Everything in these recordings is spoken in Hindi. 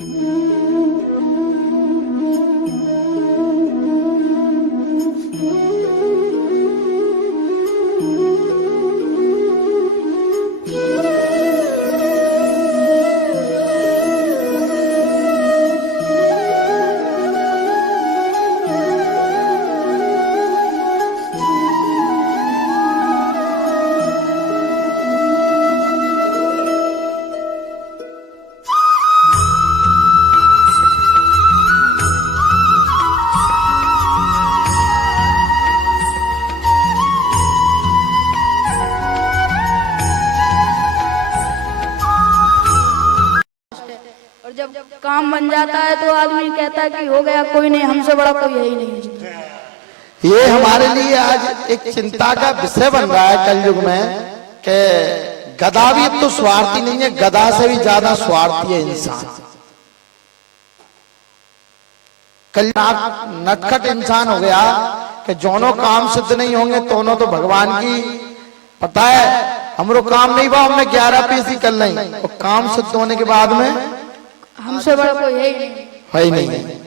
जब काम बन जाता है तो आदमी कहता है कि हो गया, कोई नहीं, हमसे बड़ा कोई है ही नहीं। ये हमारे लिए आज एक चिंता का विषय बन रहा है कलयुग में कि गधा भी अब तो स्वार्थी नहीं है, गधा से भी ज्यादा स्वार्थी है इंसान। कल नटखट इंसान हो गया कि दोनों काम सिद्ध नहीं होंगे दोनों तो भगवान की पता है, हमरो काम नहीं बा, हमने 11 पेशी कर लें और काम सिद्ध होने के बाद में हमसे बड़ा कोई है ही नहीं।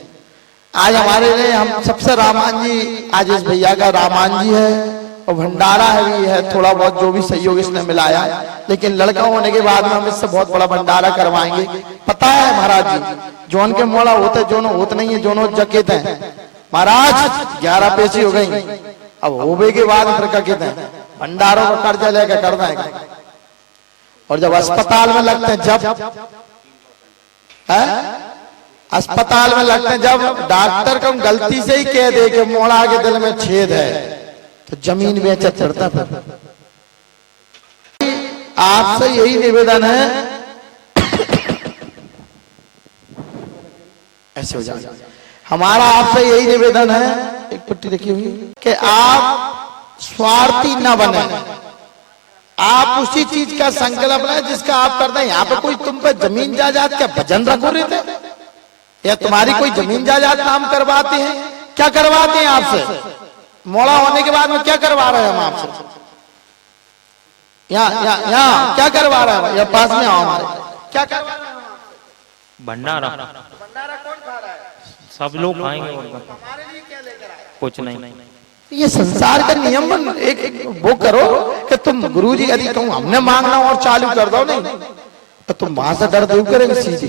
आज हमारे लिए हम सबसे रामान जी, आज इस भैया का रामान जी है और भंडारा है भी है, थोड़ा बहुत जो भी सहयोग इसने मिलाया, लेकिन लड़का होने के बाद में हम इससे बहुत बड़ा भंडारा करवाएंगे। पता है महाराज जी, जोन के मोड़ा होते जोनो होते नहीं है, जोनो जकेत है महाराज 11 पेशी हो गई, अब होबे के बाद फिर क्या कहते हैं भंडारों का कर्जा लेकर कर देंगे। और जब अस्पताल में लगते हैं, जब अस्पताल में लगते हैं, जब डॉक्टर को गलती से ही कह दे कि मोड़ा के दिल में छेद है तो जमीन बेचा चढ़ता। फिर आपसे यही निवेदन है, ऐसे हो जाए, हमारा आपसे यही निवेदन है, एक पट्टी रखी हुई, कि आप स्वार्थी न बने, आप उसी चीज का संकल्प लें जिसका आप करते हैं। यहाँ पे कोई तुम पे जमीन जायदाद क्या भजन रखो रहे थे, या तुम्हारी कोई जमीन जायदाद नाम करवाते हैं, क्या करवाते हैं आपसे? मोड़ा होने के बाद में क्या करवा रहे हैं हम आपसे? यहाँ क्या करवा रहे हैं? या पास में आओ हमारे, क्या करवा रहे हैं? भंडारा। भंडारा कौन खा रहा है? सब लोग खाएंगे। हमारे लिए क्या लेकर आए? कुछ नहीं। ये संसार का नियम एक वो करो कि तुम गुरुजी यदि कहूँ हमने मांगना और चालू कर दो, नहीं तो तुम वहां से डर दूर करेंगे सीधी।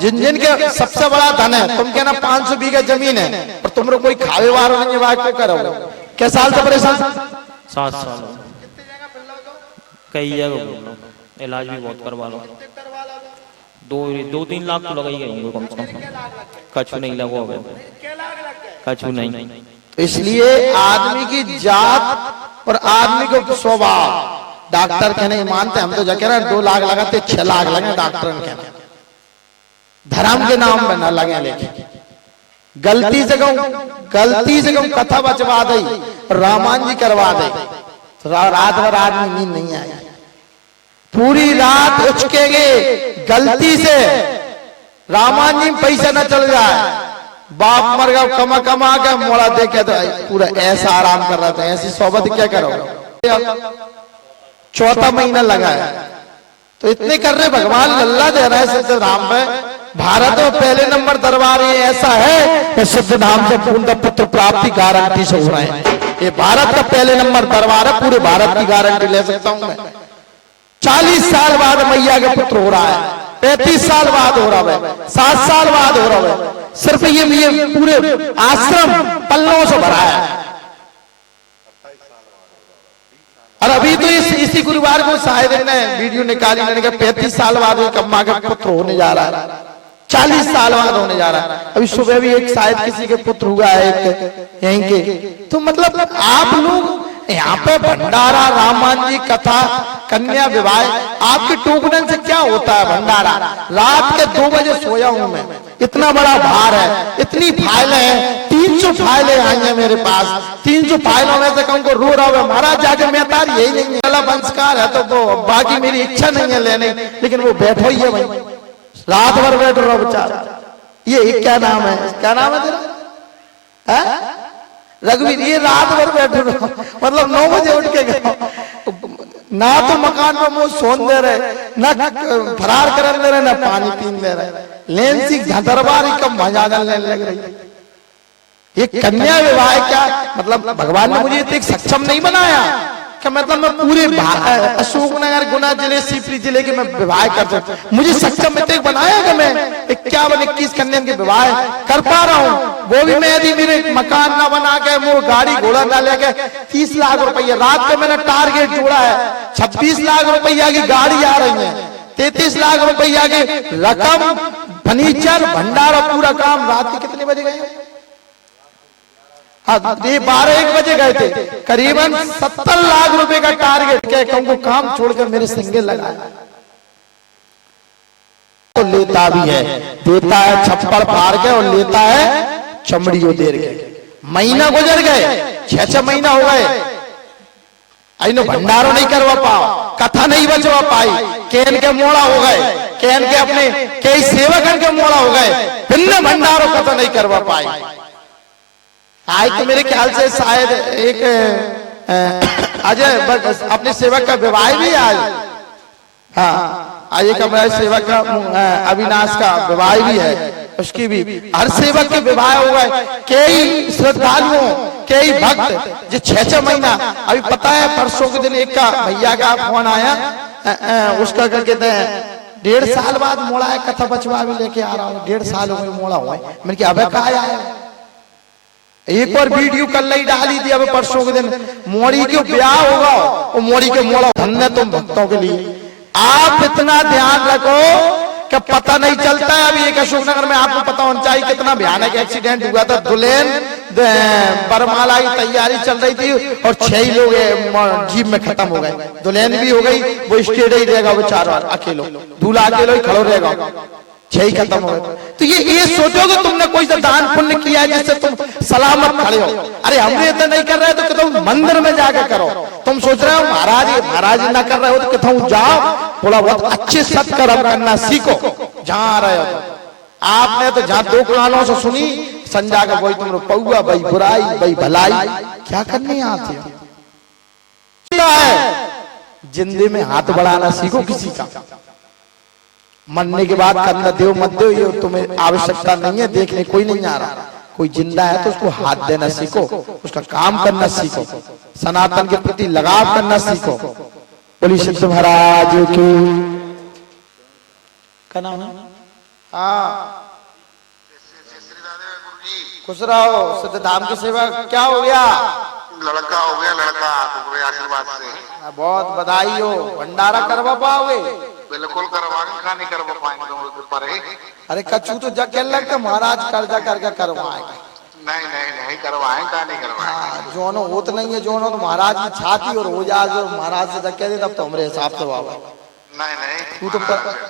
जिन जिन के सबसे बड़ा धन है, तुम कहना 500 बीघा जमीन है और तुम लोग कोई खावे वार नहीं है, करो क्या साल से परेशान? 7 साल। कई जगह इलाज भी बहुत करवा लो, 2-3 लाख तो लगा ही गए कम से कम। कछु नहीं लगा होगा, कछु नहीं। इसलिए आदमी की जात और आदमी को स्वभाव, डॉक्टर कहने मानते, हम तो कह रहे हैं 2 लाख लगाते 6 लाख लगे डॉक्टर कहने, धर्म के नाम में न लगे। लेकिन गलती से कहूं कथा बचवा दे, रामान जी करवा दे, तो रात भर आदमी नींद नहीं आई, पूरी रात उचकेंगे, गलती से रामान जी पैसा न चल जाए, बाप मर गया कमा कमा के मोड़ा दे के तो पूरा ऐसा आराम कर रहा था, ऐसी सोबत क्या करोगे? 4था महीना लगा है तो इतने कर रहे, भगवान लल्ला दे रहा है सिद्ध धाम में। भारत में पहले नंबर दरबार ये ऐसा है कि सिद्ध धाम से पूर्ण पुत्र प्राप्ति गारंटी से हो रहे हैं। ये भारत का पहले नंबर दरबार है, पूरे भारत की गारंटी ले सकता हूं मैं। 40 साल बाद मैया के पुत्र हो रहा है, 35 साल बाद हो रहा है, 7 साल बाद हो रहा है। सिर्फ ये पूरे आश्रम पल्लों से भरा है। और अभी तो इसी गुरुवार को शायद ने वीडियो निकाली, मैंने कहा 35 साल बाद एक अम्मा का पुत्र होने जा रहा है, 40 साल बाद होने जा रहा है। अभी सुबह भी एक शायद किसी के पुत्र हुआ है एक यहीं के। तो मतलब आप लोग यहाँ पे भंडारा, रामान जी कथा, कन्या विवाह, आपके टोकन से क्या होता है भंडारा? रात के 2 बजे सोया हूं मैं, इतना बड़ा भार है, इतनी फाइलें हैं, 300 फाइलें आई हैं मेरे पास। 300 फाइलों में से कहूँ को रो रहा है महाराज जाके मैं तार यही नहीं है, संस्कार है तो वो बाकी मेरी इच्छा नहीं है लेने, लेकिन वो बैठो ही है भाई, रात भर बैठ रहा बेचारा। ये क्या नाम है, क्या नाम है तेरा? रघुवीर। ये रात भर बैठ रहा, मतलब 9 बजे उठ के गया, ना तो मकान में मुंह सोन दे रहे, ना फरार करन दे रहे, ना पानी पीन दे रहे, लेन सी दरबारी कम मजा लेने लग रही। ये कन्या विवाह क्या मतलब भगवान ने मुझे एक सक्षम नहीं बनाया कि मतलब मैं पूरे अशोकनगर गुना जिले सीपरी जिले के मैं विवाह कर सकता, मुझे सक्षम में बनाया कि मैं 51-21 कन्या के विवाह कर पा रहा हूँ। वो भी मैं यदि मेरे मकान ना बना के वो गाड़ी घोड़ा ना लेके 30 लाख रुपया रात को मैंने टारगेट जोड़ा है, 26 लाख रुपया की गाड़ी आ रही है, 33 लाख रुपया की रकम, फर्नीचर, भंडारा, पूरा काम। रात के कितने बजे गए? हाँ, ये 12-1 बजे गए थे। करीबन 70 लाख रुपए का टारगेट के कहूँ काम छोड़कर मेरे सिंगल लगाया। तो लेता भी है, देता है छप्पड़ फाड़ के और लेता है चमड़ियों देर के। महीना गुजर गए, 6-6 महीना हो गए, अइनो भंडारो नहीं करवा पाओ, कथा नहीं बचवा पाई, केन के मोड़ा हो गए, केन के अपने कई सेवकन के मोड़ा हो गए, भिन्न भंडारो कथा नहीं करवा पाई। आज तो मेरे ख्याल से शायद एक अजय अपने सेवक का विवाह भी आज, हाँ आज एक हमारे सेवक का अविनाश का विवाह भी है, उसकी भी हर सेवक के विवाह हो गए। कई श्रद्धालुओं, कई भक्त जो 6-6 महीना, अभी पता है परसों के दिन एक का भैया का फोन आया, उसका क्या कहते हैं 1.5 साल बाद मोड़ा है, कथा बचवा भी लेके आ रहा हूँ, 1.5 साल हो गए मोड़ा हुआ है। मैंने कहा अबे कहा आया, एक और वीडियो कल नहीं डाली थी, अब परसों के दिन मोड़ी के ब्याह होगा और मोड़ी के मोड़ा धन्य तुम भक्तों के लिए। आप इतना ध्यान रखो कि पता नहीं चलता है। अभी एक अशोकनगर में आपको पता होना चाहिए कितना भयानक एक्सीडेंट हुआ था। दुल्हन बरमाला की तैयारी चल रही थी और 6 ही लोग जीप में खत्म हो गए। दुल्हन भी हो गई, वो स्टेट ही रहेगा बेचारा अकेलो, दूल्हा अकेलो ही खड़ो रहेगा, 6 ही खत्म हो गए। तो ये सोचो कि तुमने कोई सा दान पुण्य किया जिससे तुम सलामत खड़े हो। अरे हमने इतना नहीं कर रहे तो तुम मंदिर में जाकर करो। तुम सोच रहे हो महाराज ना कर रहे हो तो कहता जाओ, थोड़ा बहुत अच्छे सत्कर्म करना सीखो। जहां रहे हो आपने तो जहां 2 कानों से सुनी संजा का वही तुम पौआ, भाई बुराई, भाई भलाई, क्या करने आते हो? जिंदगी में हाथ बढ़ाना सीखो किसी का, मरने के बाद करना देव मत दो, ये तुम्हें आवश्यकता नहीं है, देखने कोई नहीं आ रहा। कोई जिंदा है तो उसको हाथ देना सीखो, उसका काम करना सीखो, सनातन के प्रति लगाव करना सीखो। बोली सिद्ध महाराज की क्या नाम है? हाँ खुश रहो। सिद्ध धाम की सेवा क्या हो गया? लड़का हो गया, लड़का तुम्हारे आशीर्वाद से। बहुत बधाई हो। भंडारा करवा पाओगे? बिल्कुल करवाएंगे, खा नहीं करवा पाएंगे तुम पर। अरे कच्चू तो जग लगता महाराज कर्जा करके करवाएंगे। नहीं नहीं नहीं करवाएं, खा नहीं करवाएं। जोनो वो तो नहीं है, जोनो तो महाराज की छाती और हो जाए जो महाराज से जग दे तब तो हमारे हिसाब से बाबा। नहीं नहीं तू तो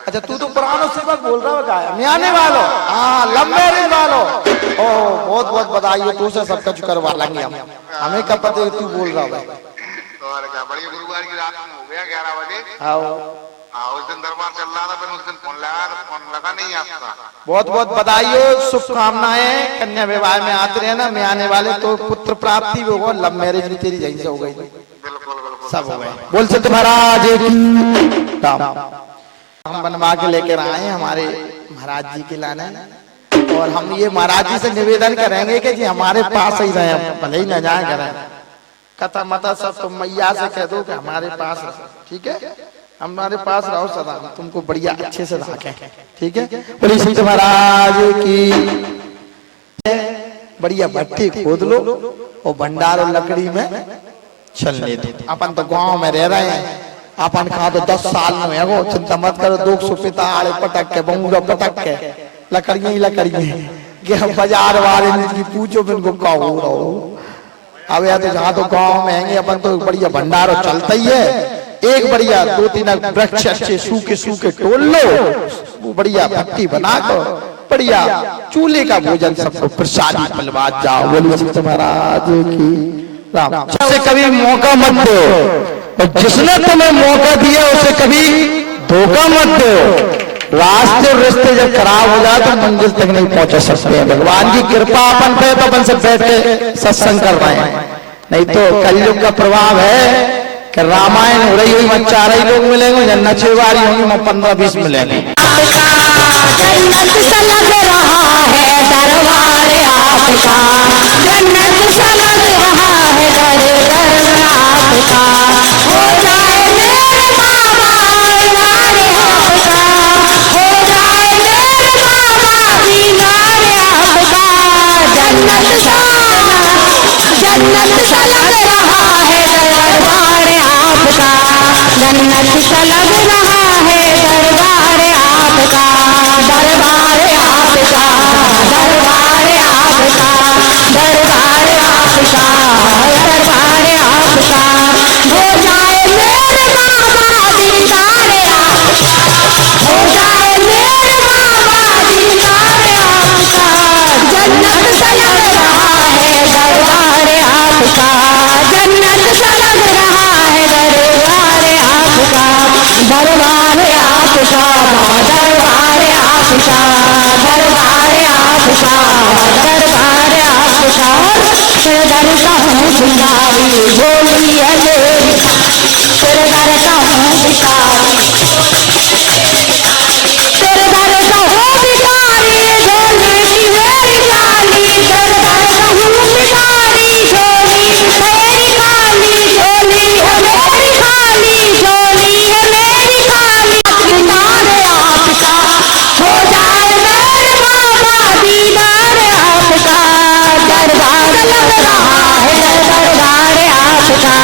अच्छा तू तो पुरानो सेवक बोल रहा है क्या? म्याने वालों, हाँ लंबे रेंज वालों, ओ बहुत बहुत बधाई हो। तू से सब कुछ करवा लेंगे हम, हमें कब पता तू बोल रहा है। और क्या बड़ी गुरुवार की रात में हो गया 11 बजे। हाँ उस दिन दरबार चल रहा था, फिर उस दिन फोन लगा नहीं आपका। बहुत बहुत बधाई हो, शुभकामनाएं। कन्या विवाह में आते रहे ना, मैं आने वाले तो पुत्र प्राप्ति होगा, लव मैरिज भी तेरी यहीं से हो गई, सब हो गए। बोल सकते महाराज हम बनवा के लेकर आए हमारे महाराज जी के लाने, और हम ये महाराज जी से निवेदन करेंगे कि जी हमारे पास ही रहे, भले ही न जाए करें, कथा मता सब तुम मैया से कह दो कि हमारे पास, ठीक है? हमारे पास रहो सदा, तुमको बढ़िया अच्छे से रखें, ठीक है? बोलिए सिद्ध महाराज की। बढ़िया भट्टी खोद लो और भंडारो लकड़ी में चलने दो। अपन तो गांव में रह रहे हैं, अपन कहा तो 10 साल में है, चिंता मत करो। 200 पिता आड़े पटक के बंगूरा पटक के लकड़ियां ही लकड़ियां, बाजार वाले की पूछो इनको कहो रहो। अब या तो जहाँ तो गाँव में आएंगे अपन तो बढ़िया भंडारो चलता ही है। एक बढ़िया 2-3 वृक्ष अच्छे सूखे तोड़ लो, वो बढ़िया भट्टी बना कर बढ़िया चूल्हे का भोजन सबको प्रसादी पलवा जाओ। बोलिए महाराज की राम। से कभी मौका मत दो, और जिसने तुम्हें मौका दिया उसे कभी धोखा मत दो। रास्ते रिश्ते जब खराब हो जाए तो मंजिल तक नहीं पहुंच सकते हैं। भगवान की कृपा अपन पे तो अपन से बैठ के सत्संग कर रहे हैं, नहीं तो कलयुग का प्रभाव है कि रामायण हो रही हुई 4 ही लोग मिलेंगे, जन्नत से वारी होंगी 15-20 मिलेंगे। जन्नत सा लग रहा है दरबार आपका, जन्नत सा लग रहा है दरबार आपका, हो जाए मेरे बाबा दीदार आपका, हो जाए मेरे बाबा दीदार आपका। जन्नत सा लग रहा है दरबार आपका, जन्नत सा लग रहा है दरबार आपका, दरबार आपका, दरबार आपका, दरबार आपका, दरबार आपका, हो जाए मेरे बाबा दीदार आपका, हो जाए मेरे बाबा दीदार आपका। जन्नत सा लग रहा है दरबार आपका, जन्नत सा लग रहा है दरबार आपका, दरबार आपका, दरबार आपका, दरबार आपका, दरबार आपका। तेरे दर का हूँ भिखारी झोली है मेरी, तेरे दर का हूँ भिखारी, तेरे दर का हूँ भिखारी झोली की मेरी खाली, तेरे दर का हूँ भिखारी झोली मेरी खाली, झोली है मेरी खाली, झोली है मेरी खाली। दीदार आपका, हो जाए मेरे बाबा दीदार आपका, दरबार लग रहा है दरबार आपका,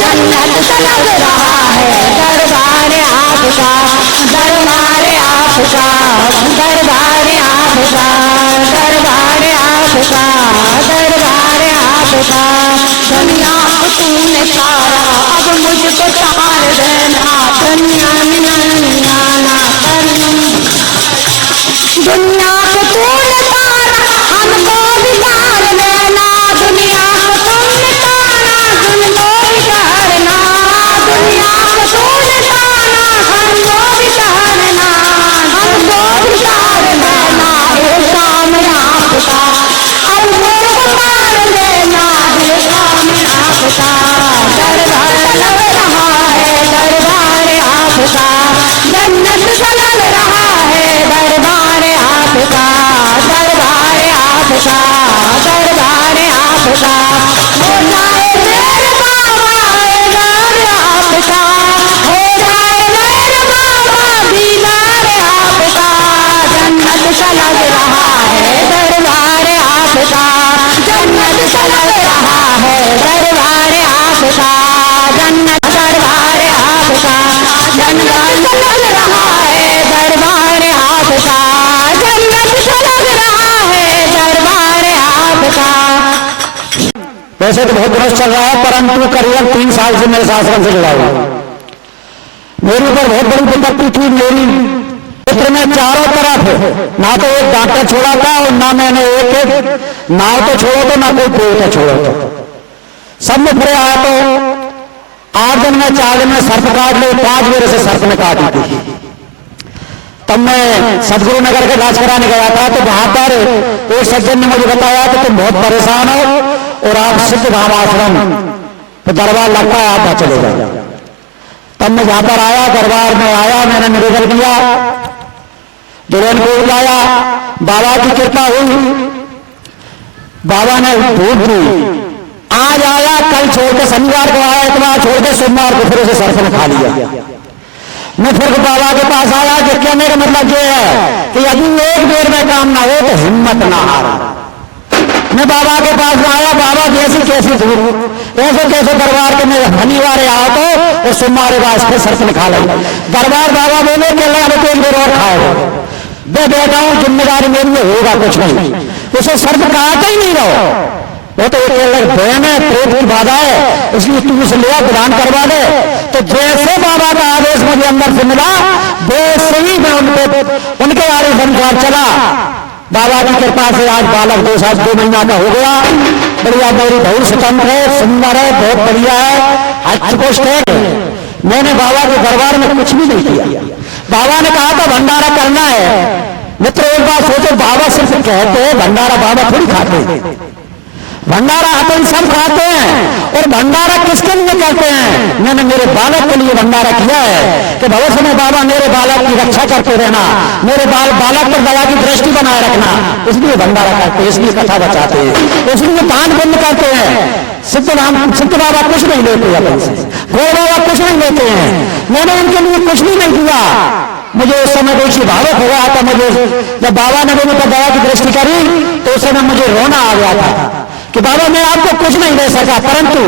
जन्नत सा लग रहा है दरबार आपका, दरबार आपका, दरबार आपका, दरबार आपका, दरबार आपका। दुनिया को तूने तारा अब मुझको तार देना, दुनिया ना करना, दुनिया को तूने तारा हमको भी तार देना, दुनिया को तूने तारा हमको भी तारना, दुनिया को तूने तारा हमको भी तारना, हमको भी तार देना हे काम आपका, अब मुझको तार देना हे काम आपका। दरबार लग रहा है दरबार आपका, जन्नत सा लग रहा है दरबार आपका, दरबार आपका, दरबार आपका, हो जाए मेरे बाबा दीदार आपका, हो जाए मेरे बाबा दीदार आपका। जन्नत सा लग रहा है दरबार आपका, जन्नत सा लग रहा है दरबार आपका, जन्नत दरबार आपका, जन्नत सा लग रहा है दरबार आपका, जन्नत सा लग रहा है दरबार आपका। वैसे तो बहुत दिवस चल रहा है, परंतु करीबन 3 साल से मेरे आश्रम से जुड़ा हुआ। मेरे ऊपर बहुत बड़ी विपत्ति थी। मेरी क्षेत्र में चारों तरफ ना तो एक डॉक्टर छोड़ा था और ना मैंने एक नाव तो छोड़ो तो ना कोई पेड़ छोड़ो तो सब में फिर आया। तो 8 दिन में 4 दिन में सर्प काट लो, 5 मेरे से सर्प ने काटी थी। तब मैं सदगुरु नगर के इलाज कराने गया था, तो वहां पर एक सज्जन ने मुझे बताया कि तुम बहुत परेशान हो और आप सिद्ध धाम आश्रम तो दरबार लगता है, आप चले जाओ। तब मैं जहां पर आया, दरबार में आया, मैंने निवेदन किया, दुल्हन को बुलाया, बाबा की कृपा हुई, बाबा ने धूप दी। आज आया, कल छोड़ के शनिवार को आया, इतवार छोड़ के सोमवार को फिर उसे सर्प ने खा लिया। मैं फिर बाबा के पास आया कि कहने का मतलब ये है कि यदि एक बेर में काम ना हो तो हिम्मत ना हारा। मैं बाबा के पास आया, बाबा जैसी कैसी धूप ऐसे कैसे दरबार के में शनिवार आओ तो सोमवार बाद फिर सर्प ने खा लिया। दरबार बाबा बोले कि अल्लाह तो एक बेर और खाओ। मैं बैठा हूँ, जिम्मेदारी मेरी में होगा कुछ नहीं, उसे सर्प काटा ही नहीं रहो, वो तो एक बहन है, प्रेत की बाधा है, इसलिए तू उसे लिया प्रदान करवा दे। तो जैसे बाबा का आदेश मुझे अंदर से मिला, वैसे ही मैं उनके आदेश अनुसार चला। बाबा की कृपा से आज बालक 2 साल 2 महीना का हो गया। बढ़िया, मेरी बहुत स्वतंत्र है, सुंदर है, बहुत बढ़िया है, हष्टपुष्ट है। मैंने बाबा के दरबार में कुछ भी नहीं किया। बाबा ने कहा था भंडारा करना है। मित्र एक बात सोचो, बाबा सिर्फ कहते हैं भंडारा, बाबा थोड़ी खाते। भंडारा अपन सब खाते हैं। और भंडारा किसके लिए करते हैं? मैंने मेरे बालक के लिए भंडारा किया है कि भविष्य में बाबा मेरे बालक की रक्षा करते रहना, मेरे बालक पर दया की दृष्टि बनाए रखना, इसलिए भंडारा करते हैं, इसलिए कथा बचाते हैं, इसलिए दान पुण्य करते हैं। सिद्ध बाबा कुछ नहीं लेते अपन से, गोड़ बाबा कुछ नहीं लेते हैं। मैंने उनके लिए कुछ भी नहीं दिया। मुझे उस समय कोई भावुक हो गया था। मुझे जब बाबा ने मेरे पर दया की दृष्टि करी तो उस समय मुझे रोना आ गया था कि बाबा मैं आपको कुछ नहीं दे सका, परंतु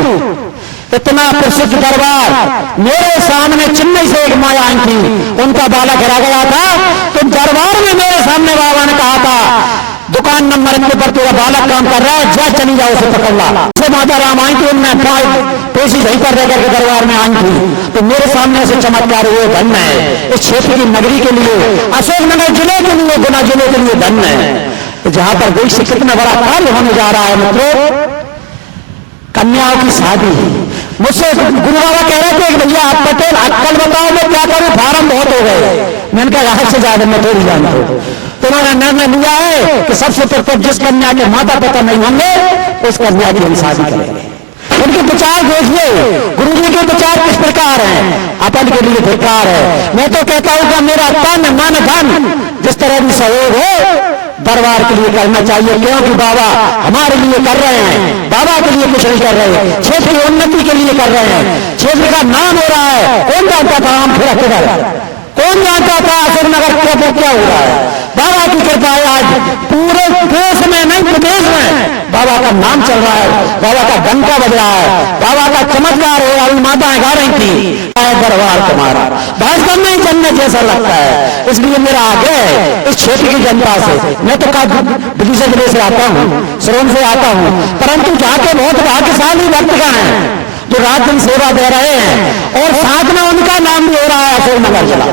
इतना प्रसिद्ध दरबार मेरे सामने चेन्नई से एक माया आई थी, उनका बालक रह गया था, तो दरबार में मेरे सामने बाबा ने कहा था दुकान नंबर 1 पर तेरा बालक काम कर रहा है, जा चली जाओ उसे पकड़ ला। से माता राम आई थी, उनमें पेशी सही कर रह करके दरबार में आई थी, तो मेरे सामने से चमत्कार हुए। धन्य है इस क्षेत्र की नगरी के लिए, अशोकनगर जिले के लिए, गुना जिले के लिए धन्य है जहां पर देश से कितना बड़ा कार्य होने जा रहा है। मित्रों, कन्याओं की शादी, मुझसे गुरु बाबा कह रहे थे कि भैया आप पटेल कल बताओ मैं क्या करूं, फार्म बहुत हो गए। मैंने कहा यहाँ से ज्यादा मैं थोड़ी जानता हूं। तो उन्होंने निर्णय लिया है कि सबसे पहले जिस कन्या के माता पिता नहीं होंगे उस कन्या की हम शादी करेंगे। उनके विचार देखिए, गुरु जी के विचार किस प्रकार हैं, अपन के लिए धिक्कार है। मैं तो कहता हूं कि मेरा तन मन धन जिस तरह भी सहयोग हो दरबार के लिए करना चाहिए, क्योंकि बाबा हमारे लिए कर रहे हैं, बाबा के लिए कुछ नहीं कर रहे हैं, क्षेत्र की उन्नति के लिए कर रहे हैं। क्षेत्र का नाम हो रहा है, कौन जानता था हम फिर किधर, कौन जानता था अशोकनगर क्या हो रहा है। बाबा की कृपा है, आज पूरे देश में नहीं प्रदेश में बाबा का नाम चल रहा है, बाबा का डंका बज रहा है, बाबा का चमत्कार है। अभी माताएं गा रही थी दरबार तुम्हारा भाषण में ही जन्नत जैसा लगता है। इसलिए मेरा आग्रह है इस क्षेत्र की जनता से, मैं तो दूसरे जिले से आता हूँ, सरोन से आता हूँ, परंतु जाके बहुत भाग्यशाली व्यक्तिगण हैं जो रात दिन सेवा दे रहे हैं और साथ में उनका नाम भी हो रहा है अशोकनगर जिला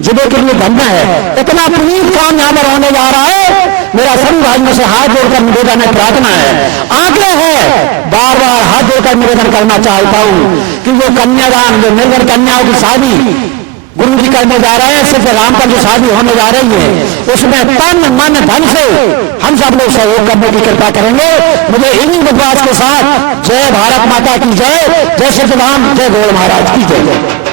जिले के लिए धन्य है। इतना पुनीत काम यहाँ पर होने जा रहा है। मेरा सभी भाइयों से हाथ जोड़कर निवेदन है, प्रार्थना है, आग्रह है, बार बार हाथ जोड़कर निवेदन करना चाहता हूँ कि जो कन्यादान, जो निर्धन कन्याओं की शादी गुरु जी करने जा रहे हैं, सिर्फ राम पर जो शादी होने जा रही है उसमें तन मन धन से हम सब लोग सहयोग करने की कृपा करेंगे। मुझे इन्हीं विश्वास के साथ जय भारत माता की जय, जय श्री राम, जय गौड़ महाराज की जय।